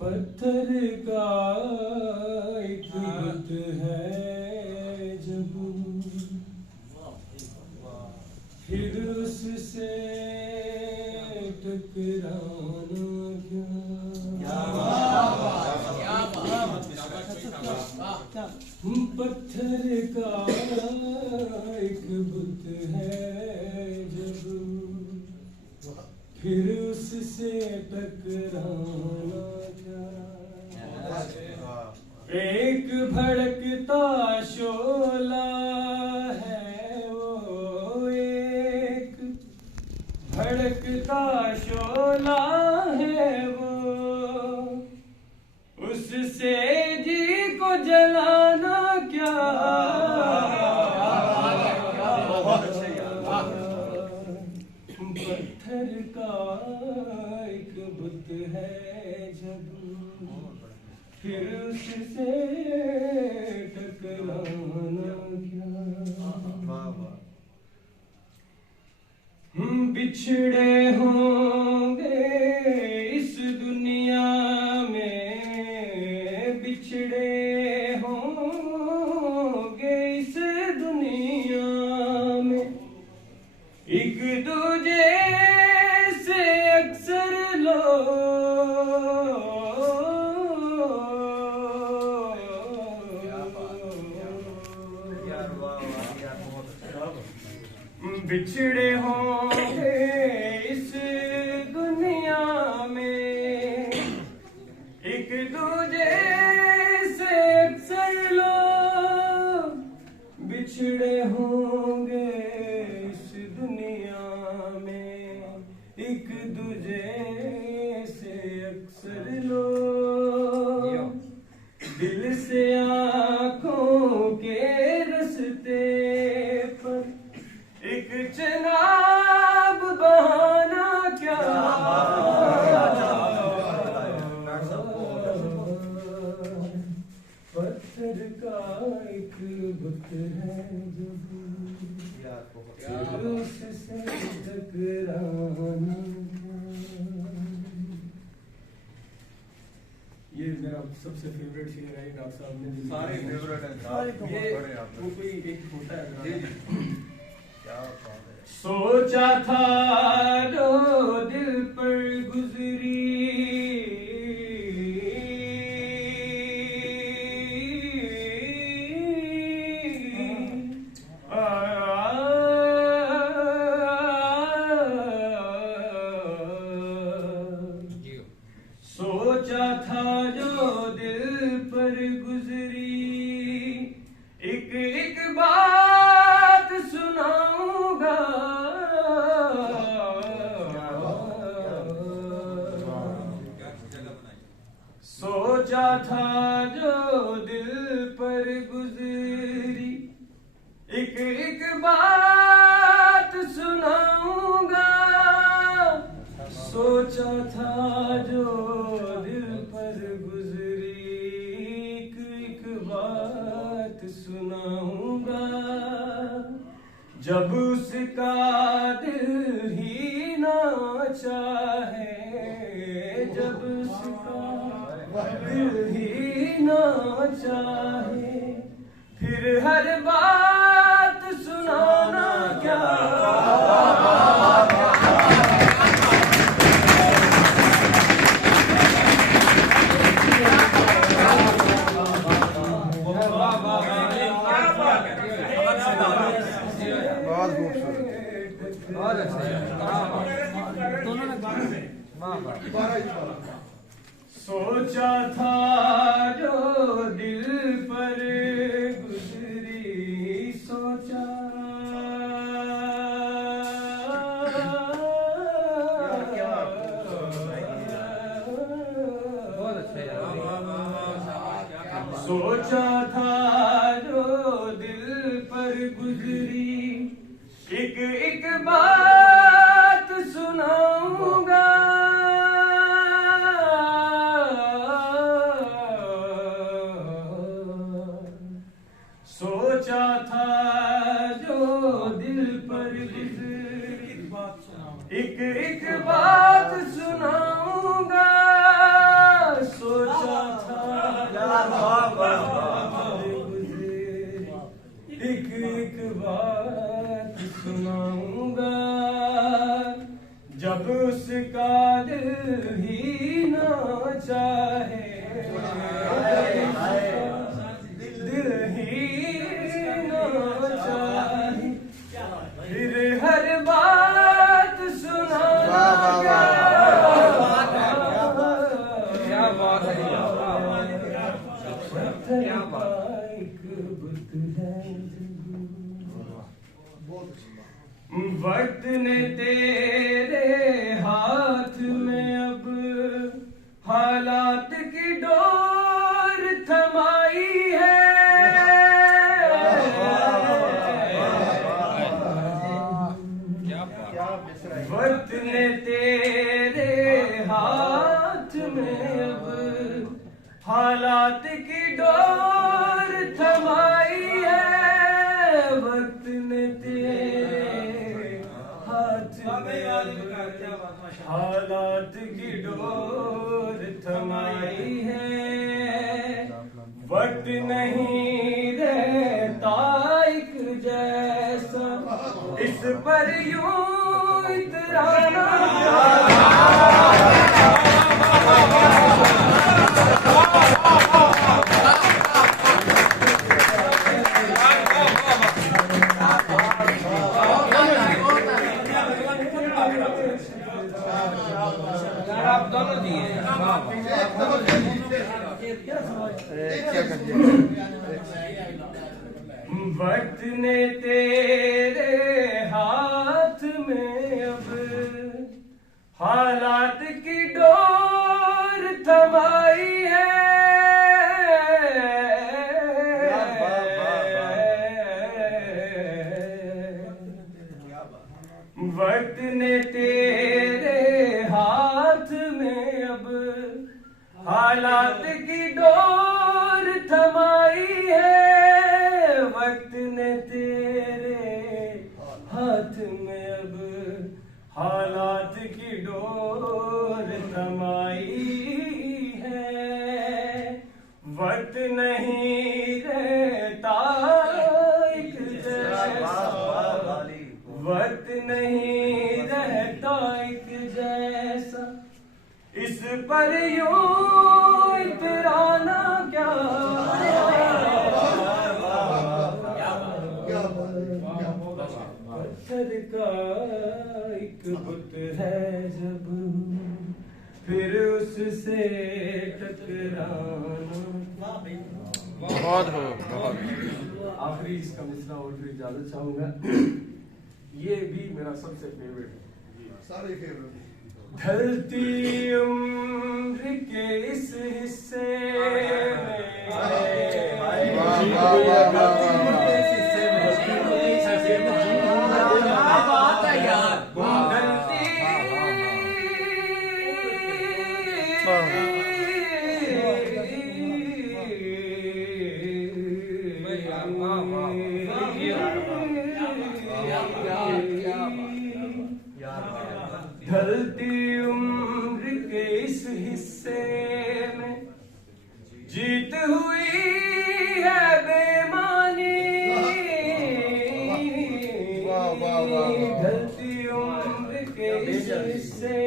पत्थर का एक बुत है जब फिर उससे टकराना क्या। पत्थर का एक बुत है जब फिर उससे टकराना क्या। एक भड़कता शोला है वो, एक भड़कता शोला है वो, उससे जी को जलाना क्या। पत्थर का एक बुत है जब फिर उससे टकराना क्या। बिछड़े होंगे इस दुनिया में, बिछड़े होंगे इस दुनिया में, एक दूजे से अक्सर लोग बिछड़े होंगे इस दुनिया में, एक दूजे से अक्सर लोग बिछड़े होंगे इस दुनिया में, एक दूजे से अक्सर लोग दिल से आंखों के रस्ते पर एक चनाब बहाना क्या। पत्थर का एक बुत है जो उससे टकराना। ये मेरा सबसे फेवरेट शेर है डॉक्टर साहब ने। सारे फेवरेट हैं। ये वो कोई एक होता है क्या बात है। सोचा था जो दिल पर गुजरी, सोचा था जो दिल पर गुजरी, एक एक बात सुनाऊंगा। सोचा था जो दिल पर गुजरी, एक एक बात सुनाऊंगा। सोचा था जो दिल पर गुजरी, एक एक बात सुनाऊंगा। जब उसका दिल ही ना चाहे, जब उसका दिल ही ना चाहे, फिर हर बात सुनाना क्या। सोचा था जो दिल पर गुजरी, सोचा सोचा था जो दिल पर गुजरी, एक एक बात सुनाऊंगा। सोचा था जो दिल पर गुजरी, एक एक बात सुनाऊंगा। चाहे दिल ही ना चाहे फिर हर बात सुनाना क्या बात है क्या बात एक बुत है वक्त ने तेरे हाथ में अब हालात की डोर थमाई है वक्त ने तेरे हाथ में अब हालात की डोर थमाई है वक्त ने तेरे हाथ में हालात की डोर थमाई है वक्त नहीं रहता एक जैसा इस पर यूं इतराना आप दोनों दिए वक्त ने तेरे हाथ में अब हालात की डोर थमाई है वक्त ने तेरे हाथ में अब हालात की डोर थमाई है वक्त ने तेरे हाथ में अब हालात की डोर थमाई है वक्त नहीं रहता एक जैसा वक्त नहीं रहता एक जैसा इस पर यूं इतराना क्या पत्थर का एक बुत है जब फिर उससे टकराना बहुत हो बहुत आखिरी इसका मिसरा और फिर इजाजत चाहूंगा ये भी मेरा सबसे फेवरेट है सारे फेवरेट ढलती उम्र के इस हिस्से ढलती उम्र के इस हिस्से में जीत हुई है बेमानी ढलती उम्र के इस हिस्से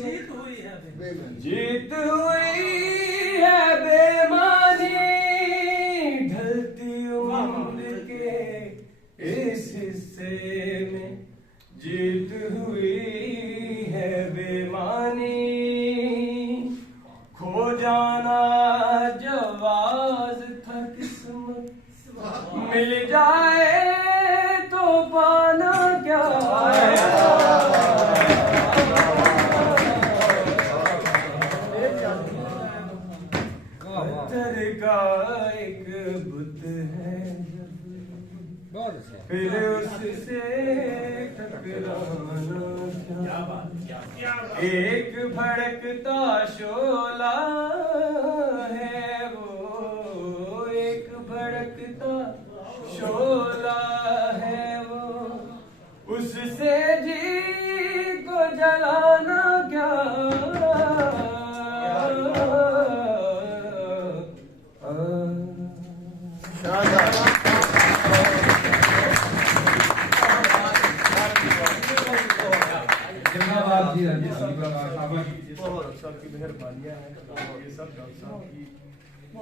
में जीत हुई है बेमानी ढलती उम्र के इस हिस्से में जीत हुई है बेमानी खो जाना जवाज था किस्मत मिल जाए तो पाना क्या है पत्थर का एक बुत है फिर उससे टकराना क्या एक भड़कता शोला है वो एक भड़कता शोला है वो उससे जी को जलाना क्या धन्यवाद। जी, ये जी, सब जी, डॉक्टर साहब शाबाश। की- ये सब डॉक्टर साहब की मेहरबानियां हैं और ये सब डॉक्टर साहब की